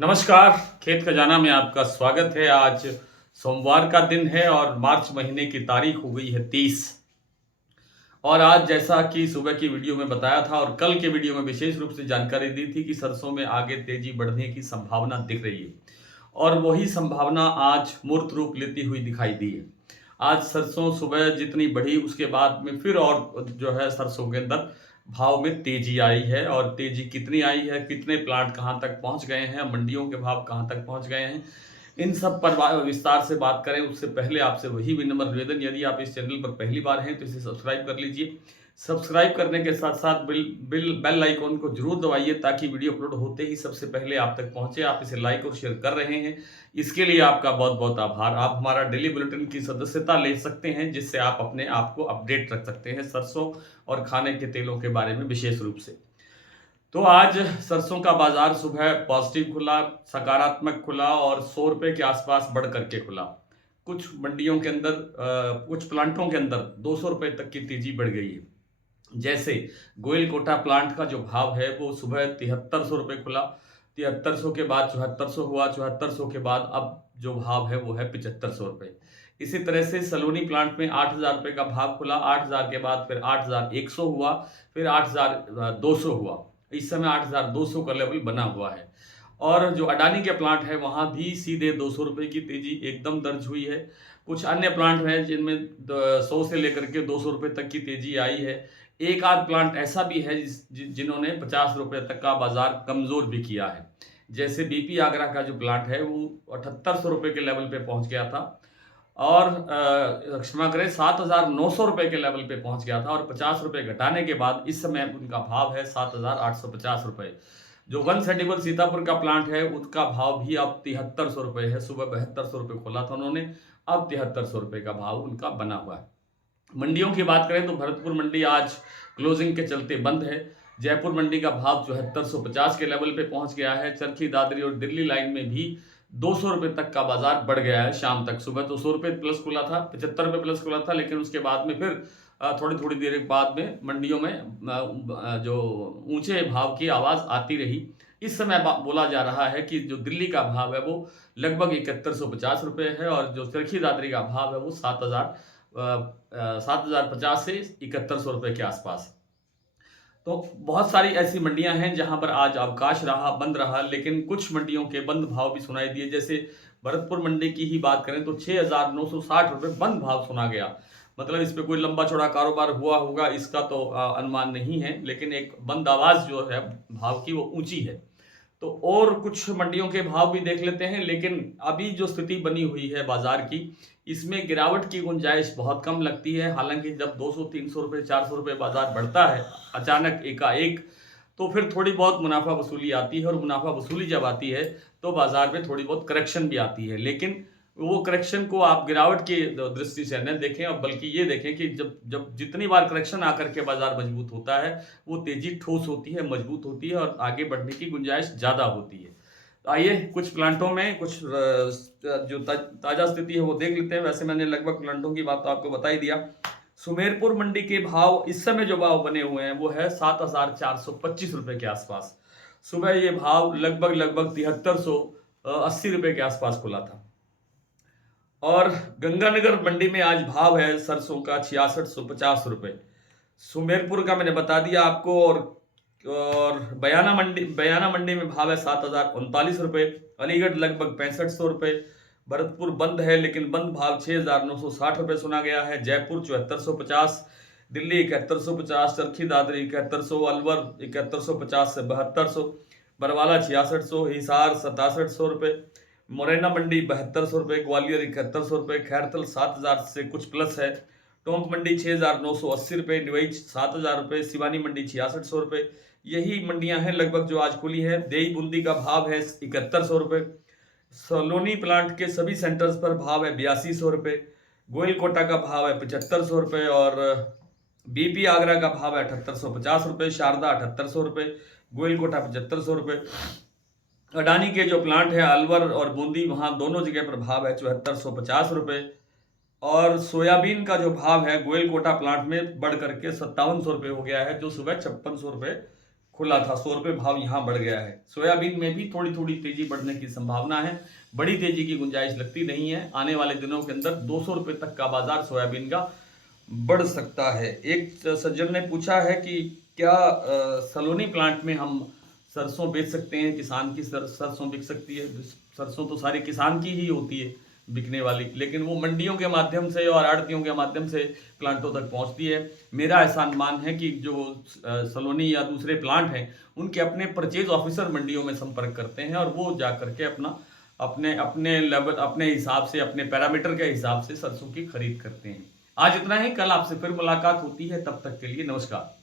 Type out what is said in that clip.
नमस्कार। खेत खजाना में आपका स्वागत है। आज सोमवार का दिन है और मार्च महीने की तारीख हो गई है 30। और आज जैसा कि सुबह की वीडियो में बताया था और कल के वीडियो में विशेष रूप से जानकारी दी थी कि सरसों में आगे तेजी बढ़ने की संभावना दिख रही है और वही संभावना आज मूर्त रूप लेती हुई दिखाई दी है। आज सरसों सुबह जितनी बढ़ी उसके बाद में फिर और जो है सरसों के अंदर भाव में तेजी आई है। और तेजी कितनी आई है, कितने प्लांट कहाँ तक पहुँच गए हैं, मंडियों के भाव कहाँ तक पहुँच गए हैं, इन सब पर विस्तार से बात करें उससे पहले आपसे वही विनम्र निवेदन, यदि आप इस चैनल पर पहली बार हैं तो इसे सब्सक्राइब कर लीजिए। सब्सक्राइब करने के साथ साथ बेल आइकॉन को जरूर दबाइए ताकि वीडियो अपलोड होते ही सबसे पहले आप तक पहुंचे। आप इसे लाइक और शेयर कर रहे हैं, इसके लिए आपका बहुत बहुत आभार। आप हमारा डेली बुलेटिन की सदस्यता ले सकते हैं जिससे आप अपने आप को अपडेट रख सकते हैं सरसों और खाने के तेलों के बारे में विशेष रूप से। तो आज सरसों का बाजार सुबह पॉजिटिव खुला, सकारात्मक खुला और 100 रुपए के आसपास बढ़ करके खुला। कुछ मंडियों के अंदर कुछ प्लांटों के अंदर 200 रुपए तक की तेजी बढ़ गई है। जैसे गोयल कोटा प्लांट का जो भाव है वो सुबह 7300 रुपये खुला, 7300 के बाद 7400 हुआ, 7400 के बाद अब जो भाव है वो है 7500 रुपये। इसी तरह से सलोनी प्लांट में 8000 रुपये का भाव खुला, 8000 के बाद फिर 8100 हुआ, फिर 8200 हुआ। इस समय 8200 का लेवल बना हुआ है। और जो अडानी के प्लांट है वहाँ भी सीधे 200 रुपये की तेजी एकदम दर्ज हुई है। कुछ अन्य प्लांट हैं जिनमें 100 से लेकर के 200 रुपये तक की तेजी आई है। एक आध प्लांट ऐसा भी है जिन्होंने 50 रुपये तक का बाजार कमजोर भी किया है। जैसे बीपी आगरा का जो प्लांट है वो 7800 रुपये के लेवल पे पहुंच गया था और क्षमा करें 7900 रुपये के लेवल पे पहुंच गया था और 50 रुपये घटाने के बाद इस समय उनका भाव है 7850 रुपये। जो वन सेटिबल सीतापुर का प्लांट है उसका भाव भी अब 7300 रुपये है। सुबह 7200 रुपये खोला था उन्होंने, अब 7300 रुपये का भाव उनका बना हुआ है। मंडियों की बात करें तो भरतपुर मंडी आज क्लोजिंग के चलते बंद है। जयपुर मंडी का भाव 7450 के लेवल पे पहुंच गया है। चरखी दादरी और दिल्ली लाइन में भी 200 रुपये तक का बाजार बढ़ गया है शाम तक। सुबह तो 100 रुपये प्लस खुला था, 75 रुपये प्लस खुला था, लेकिन उसके बाद में फिर थोड़ी थोड़ी देर के बाद में मंडियों में जो ऊंचे भाव की आवाज़ आती रही। इस समय बोला जा रहा है कि जो दिल्ली का भाव है वो लगभग 7150 रुपये है और जो चरखी दादरी का भाव है वो 7050 से 7100 रुपये के आसपास। तो बहुत सारी ऐसी मंडियां हैं जहां पर आज अवकाश रहा, बंद रहा, लेकिन कुछ मंडियों के बंद भाव भी सुनाई दिए। जैसे भरतपुर मंडी की ही बात करें तो 6960 रुपये बंद भाव सुना गया। मतलब इस पे कोई लंबा चौड़ा कारोबार हुआ होगा इसका तो अनुमान नहीं है, लेकिन एक बंद आवाज जो है भाव की वो ऊंची है। तो और कुछ मंडियों के भाव भी देख लेते हैं, लेकिन अभी जो स्थिति बनी हुई है बाजार की, इसमें गिरावट की गुंजाइश बहुत कम लगती है। हालांकि जब 200-300 रुपये 400 रुपये बाजार बढ़ता है अचानक एकाएक, तो फिर थोड़ी बहुत मुनाफा वसूली आती है और मुनाफा वसूली जब आती है तो बाजार में थोड़ी बहुत करेक्शन भी आती है। लेकिन वो करेक्शन को आप गिरावट की दृष्टि से न देखें और बल्कि ये देखें कि जब जब जितनी बार करेक्शन आकर के बाजार मजबूत होता है वो तेजी ठोस होती है, मजबूत होती है और आगे बढ़ने की गुंजाइश ज़्यादा होती है। तो आइए कुछ प्लांटों में कुछ जो ताज़ा स्थिति है वो देख लेते हैं। वैसे मैंने लगभग प्लांटों की बात तो आपको बता ही दिया। सुमेरपुर मंडी के भाव इस समय जो भाव बने हुए हैं वो है 7425 रुपये के आसपास। सुबह ये भाव लगभग 7380 रुपये के आसपास खुला था। और गंगानगर मंडी में आज भाव है सरसों का 6650 रुपये। सुमेरपुर का मैंने बता दिया आपको। और बयाना मंडी में भाव है 7039 रुपये। अलीगढ़ लगभग 6500 रुपये। भरतपुर बंद है लेकिन बंद भाव 6960 रुपये सुना गया है। जयपुर 7450, दिल्ली 7150, चरखी दादरी 7100, अलवर 7150 से 7200, बरवाला 6600, हिसार 6700 रुपये, मुरैना मंडी 7200 रुपये, ग्वालियर 7100 रुपये, खैरथल 7000 से कुछ प्लस है, टोंक मंडी 6980 रुपये, निवई 7000 रुपये, सिवानी मंडी 6600 रुपये। यही मंडियां हैं लगभग जो आज खुली है। देई बूंदी का भाव है 7100 रुपये। सलोनी प्लांट के सभी सेंटर्स पर भाव है 8200 रुपये। गोयल कोटा का भाव है 7500 रुपये और बीपी आगरा का भाव है 7850 रुपये। शारदा 7800 रुपये, गोयल कोटा 7500 रुपये। अडानी के जो प्लांट है अलवर और बूंदी, वहाँ दोनों जगह पर भाव है 7450 रुपये। और सोयाबीन का जो भाव है गोयल कोटा प्लांट में बढ़ करके 5700 रुपये हो गया है, जो सुबह 5600 रुपये खुला था, 100 रुपये भाव यहाँ बढ़ गया है। सोयाबीन में भी थोड़ी थोड़ी तेजी बढ़ने की संभावना है, बड़ी तेजी की गुंजाइश लगती नहीं है। आने वाले दिनों के अंदर 200 रुपये तक का बाजार सोयाबीन का बढ़ सकता है। एक सज्जन ने पूछा है कि क्या सलोनी प्लांट में हम सरसों बेच सकते हैं, किसान की सरसों बिक सकती है। सरसों तो सारी किसान की ही होती है बिकने वाली, लेकिन वो मंडियों के माध्यम से और आड़तियों के माध्यम से प्लांटों तक पहुंचती है। मेरा ऐसा अनुमान है कि जो सलोनी या दूसरे प्लांट हैं उनके अपने परचेज ऑफिसर मंडियों में संपर्क करते हैं और वो जा करके अपना अपने अपने लेवल, अपने हिसाब से, अपने पैरामीटर के हिसाब से सरसों की खरीद करते हैं। आज इतना ही, कल आपसे फिर मुलाकात होती है, तब तक के लिए नमस्कार।